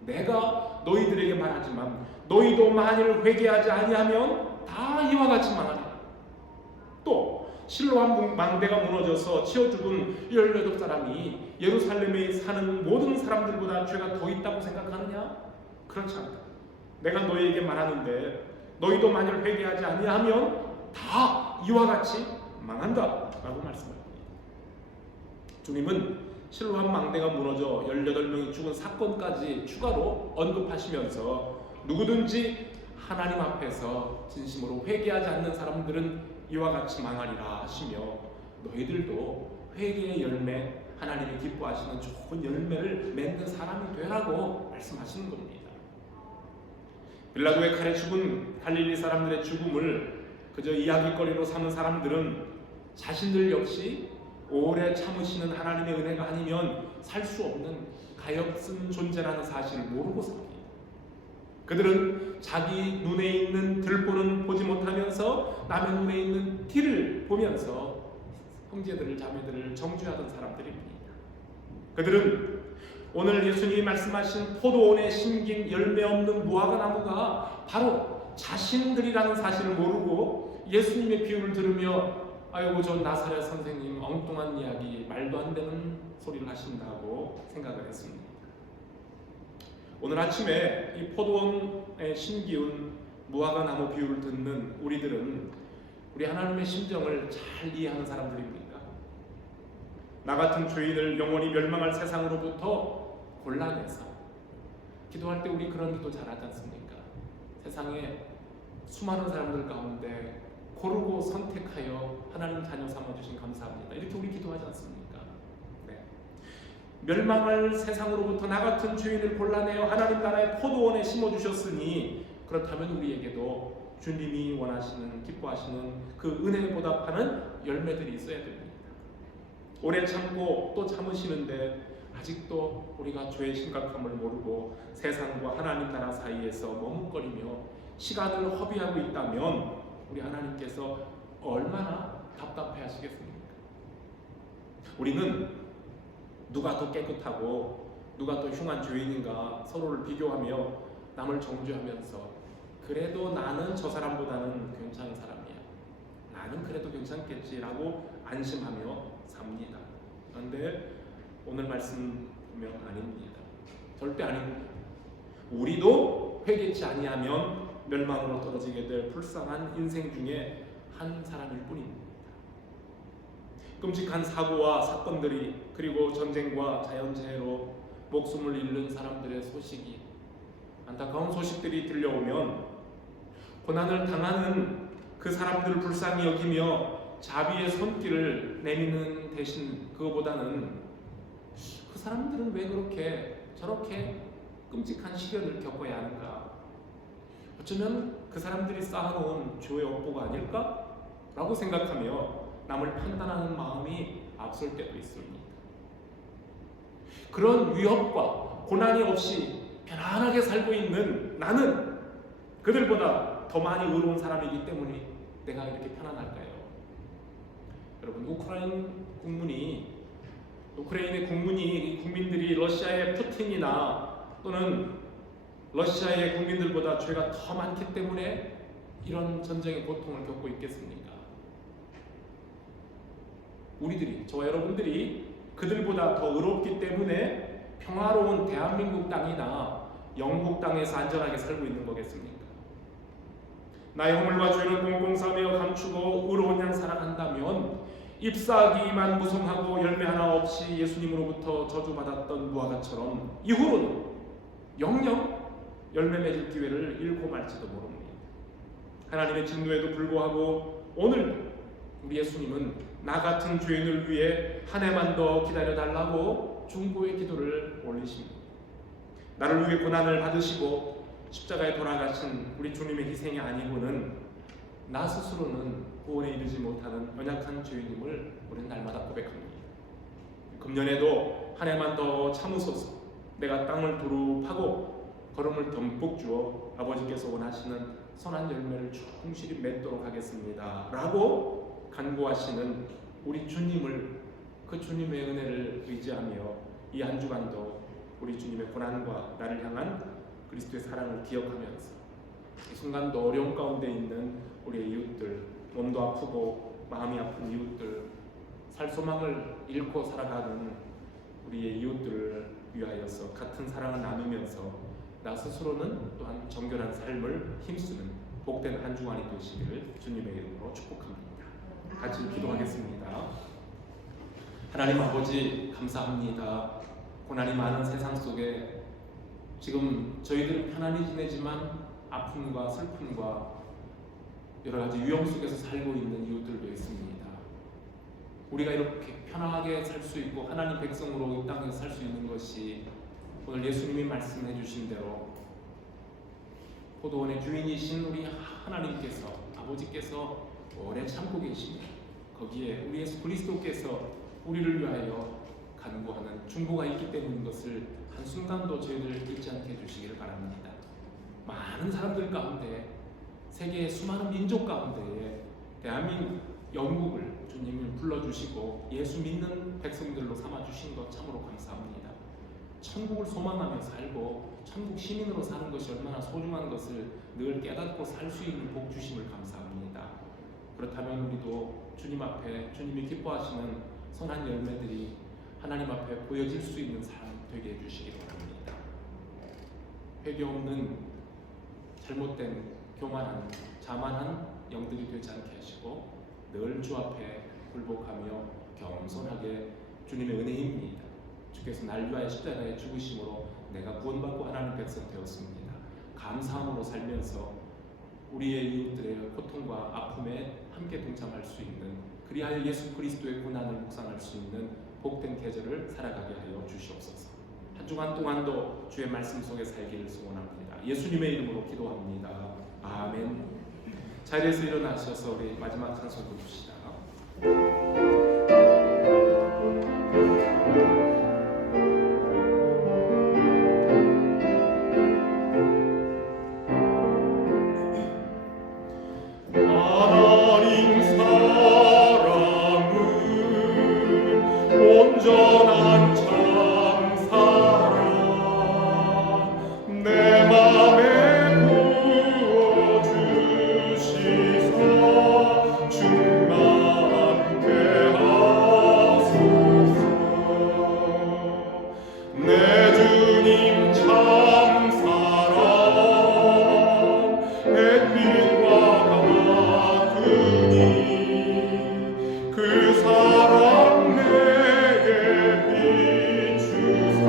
내가 너희들에게 말하지만 너희도 만일 회개하지 아니하면 다 이와 같이 망하리라. 또 실로암 망대가 무너져서 치어 죽은 18사람이 예루살렘에 사는 모든 사람들보다 죄가 더 있다고 생각하느냐? 그렇지 않다. 내가 너희에게 말하는데 너희도 만일 회개하지 아니하면 다 이와 같이 망한다 라고 말씀합니다. 주님은 실로암 망대가 무너져 18명이 죽은 사건까지 추가로 언급하시면서 누구든지 하나님 앞에서 진심으로 회개하지 않는 사람들은 이와 같이 망하리라 하시며 너희들도 회개의 열매, 하나님이 기뻐하시는 좋은 열매를 맺는 사람이 되라고 말씀하시는 겁니다. 빌라도의 칼에 죽은 갈릴리 사람들의 죽음을 그저 이야기거리로 삼은 사람들은 자신들 역시 오래 참으시는 하나님의 은혜가 아니면 살 수 없는 가엾은 존재라는 사실을 모르고 삽니다. 그들은 자기 눈에 있는 들보는 보지 못하면서 남의 눈에 있는 티를 보면서 형제들을 자매들을 정죄하던 사람들입니다. 그들은 오늘 예수님이 말씀하신 포도원에 심긴 열매 없는 무화과 나무가 바로 자신들이라는 사실을 모르고 예수님의 비유를 들으며 아이고 저 나사렛 선생님 엉뚱한 이야기 말도 안 되는 소리를 하신다고 생각을 했습니다. 오늘 아침에 이 포도원에 심기운 무화과 나무 비유를 듣는 우리들은 우리 하나님의 심정을 잘 이해하는 사람들입니다. 나 같은 죄인을 영원히 멸망할 세상으로부터 골라내서 기도할 때 우리 그런 기도 잘하지 않습니까? 세상에 수많은 사람들 가운데 고르고 선택하여 하나님 자녀 삼아주신 감사합니다. 이렇게 우리 기도하지 않습니까? 네. 멸망할 세상으로부터 나 같은 죄인을 골라내어 하나님 나라의 포도원에 심어주셨으니 그렇다면 우리에게도 주님이 원하시는 기뻐하시는 그 은혜에 보답하는 열매들이 있어야 됩니다. 오래 참고 또 참으시는데 아직도 우리가 죄의 심각함을 모르고 세상과 하나님 나라 사이에서 머뭇거리며 시간을 허비하고 있다면 우리 하나님께서 얼마나 답답해 하시겠습니까? 우리는 누가 더 깨끗하고 누가 더 흉한 죄인인가 서로를 비교하며 남을 정죄하면서 그래도 나는 저 사람보다는 괜찮은 사람이야. 나는 그래도 괜찮겠지라고 안심하며 삽니다. 그런데 오늘 말씀 보면 아닙니다. 절대 아닙니다. 우리도 회개치 아니하면 멸망으로 떨어지게 될 불쌍한 인생 중에 한 사람일 뿐입니다. 끔찍한 사고와 사건들이 그리고 전쟁과 자연재해로 목숨을 잃는 사람들의 소식이 안타까운 소식들이 들려오면 고난을 당하는 그 사람들을 불쌍히 여기며 자비의 손길을 내미는 대신 그거보다는 그 사람들은 왜 그렇게 저렇게 끔찍한 시련을 겪어야 하는가? 어쩌면 그 사람들이 쌓아놓은 죄의 업보가 아닐까? 라고 생각하며 남을 판단하는 마음이 앞설 때도 있습니다. 그런 위협과 고난이 없이 편안하게 살고 있는 나는 그들보다 더 많이 의로운 사람이기 때문에 내가 이렇게 편안할까요? 여러분, 우크라이나의 국민들이 러시아의 푸틴이나 또는 러시아의 국민들보다 죄가 더 많기 때문에 이런 전쟁의 고통을 겪고 있겠습니까? 우리들이, 저와 여러분들이 그들보다 더 의롭기 때문에 평화로운 대한민국 땅이나 영국 땅에서 안전하게 살고 있는 거겠습니까? 나의 허물과 죄를 공공사하며 감추고 의로운 양 살아간다면 잎사귀만 무성하고 열매 하나 없이 예수님으로부터 저주받았던 무화과처럼 이후로는 영영 열매 맺을 기회를 잃고 말지도 모릅니다. 하나님의 진노에도 불구하고 오늘 우리 예수님은 나 같은 죄인을 위해 한 해만 더 기다려달라고 중보의 기도를 올리십니다. 나를 위해 고난을 받으시고 십자가에 돌아가신 우리 주님의 희생이 아니고는 나 스스로는 구원에 이르지 못하는 연약한 죄인임을 우리는 날마다 고백합니다. 금년에도 한 해만 더 참으소서. 내가 땅을 두루 파고 걸음을 듬뿍 주어 아버지께서 원하시는 선한 열매를 충실히 맺도록 하겠습니다 라고 간구하시는 우리 주님을, 그 주님의 은혜를 의지하며 이 한 주간도 우리 주님의 고난과 나를 향한 그리스도의 사랑을 기억하면서 이 순간도 어려움 가운데 있는 우리의 이웃들, 몸도 아프고 마음이 아픈 이웃들, 살 소망을 잃고 살아가는 우리의 이웃들을 위하여서 같은 사랑을 나누면서 나 스스로는 또한 정결한 삶을 힘쓰는 복된 한 주간이 되시기를 주님의 이름으로 축복합니다. 같이 기도하겠습니다. 하나님 아버지 감사합니다. 고난이 많은 세상 속에 지금 저희들은 편안히 지내지만 아픔과 슬픔과 여러 가지 위험 속에서 살고 있는 이웃들도 있습니다. 우리가 이렇게 편하게 살 수 있고 하나님 백성으로 이 땅에서 살 수 있는 것이 오늘 예수님이 말씀해 주신 대로 포도원의 주인이신 우리 하나님께서, 아버지께서 오래 참고 계십니다. 거기에 우리 예수 그리스도께서 우리를 위하여 간구하는 중보가 있기 때문인 것을 한순간도 저희들 잊지 않게 해주시기를 바랍니다. 많은 사람들 가운데, 세계의 수많은 민족 가운데에 대한민국, 영국을 주님이 불러주시고 예수 믿는 백성들로 삼아주신 것 참으로 감사합니다. 천국을 소망하며 살고 천국 시민으로 사는 것이 얼마나 소중한 것을 늘 깨닫고 살 수 있는 복 주심을 감사합니다. 그렇다면 우리도 주님 앞에 주님이 기뻐하시는 선한 열매들이 하나님 앞에 보여질 수 있는 사람 되게 해주시기 바랍니다. 회개 없는 잘못된 교만한 자만한 영들이 되지 않게 하시고 늘 주 앞에 굴복하며 겸손하게 주님의 은혜입니다. 주께서 날 위하여 십자가에 죽으심으로 내가 구원받고 하나님 백성 되었습니다. 감사함으로 살면서 우리의 이웃들의 고통과 아픔에 함께 동참할 수 있는, 그리하여 예수 그리스도의 고난을 묵상할 수 있는 복된 계절을 살아가게 하여 주시옵소서. 한 주간 동안도 주의 말씀 속에 살기를 소원합니다. 예수님의 이름으로 기도합니다. 아멘. 자리에서 일어나셔서 우리 마지막 찬송 부릅시다. 하나님 사랑은 온전한 참 사랑 내 맘에 부어주시사 충만케 하소서. 내 주님 참 사랑 햇빛과 같으니 그 사랑 내게 비추사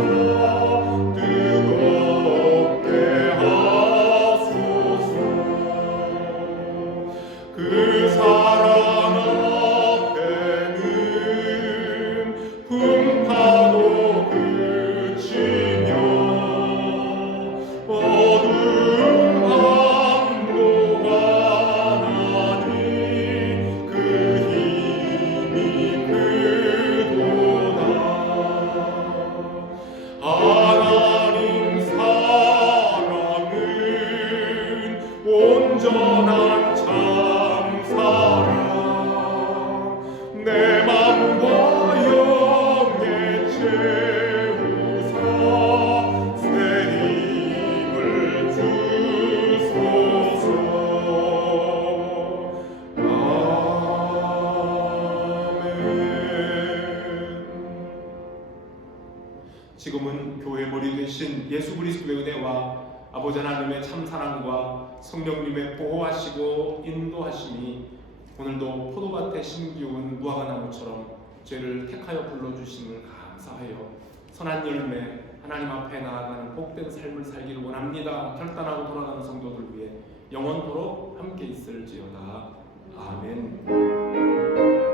뜨겁게 하소서. 그 사랑 앞에는 풍파도 그치며 어두운 밤도 가나니 그 힘이 크도다. 하나님 사랑은 온전한 참 사랑 내 맘과 영에 채우사 새 힘을 주소서. 아멘. 지금은 교회 머리 되신 예수 그리스도의 은혜와 아버지 하나님의 참 사랑과 성령님의 보호하시고 인도하심이 오늘도 포도밭에 심기운 무화과나무처럼 죄를 택하여 불러주심을 감사하여 선한 열매 하나님 앞에 나아가는 복된 삶을 살기를 원합니다. 결단하고 돌아가는 성도들 위해 영원토록 함께 있을지어다. 아멘.